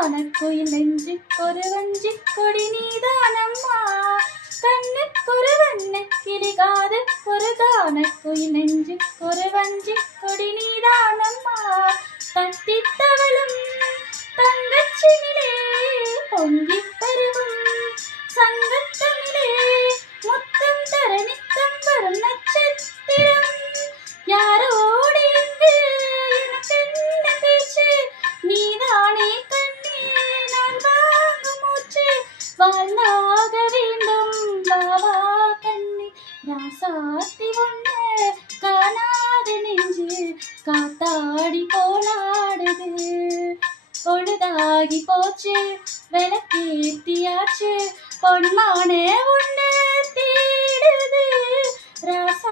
கான குயில் நெஞ்சுக்கொரு வஞ்சிக் கொடி நீதானம்மா கண்ணுக்கொரு வண்ணக் கிளி காதுக்கொரு கானக் குயில் நெஞ்சுக்கொரு வஞ்சிக் கொடி நீதானம்மா தத்தித் தவழும் தங்கச்சிமிழே பொங்கிப் பெருகும் சங்கத்தமிழே முத்தம் தர நித்தம் வரும் நட்சத்திரம் யாரோடு இங்கு எனக்கென்ன பேச்சு நீதானே கண்ணே நான் வாங்கும் மூச்சு வாழ்ந்தாக வேண்டும் பாவா கண்ணே ராசாத்தி ஒண்ணு காணாத நெஞ்சு காத்தாடி போலாடுது பொழுதாகி போச்சு விளக்கேத்தியாச்சு பொன்மானே உன்னை தேடுது ராசா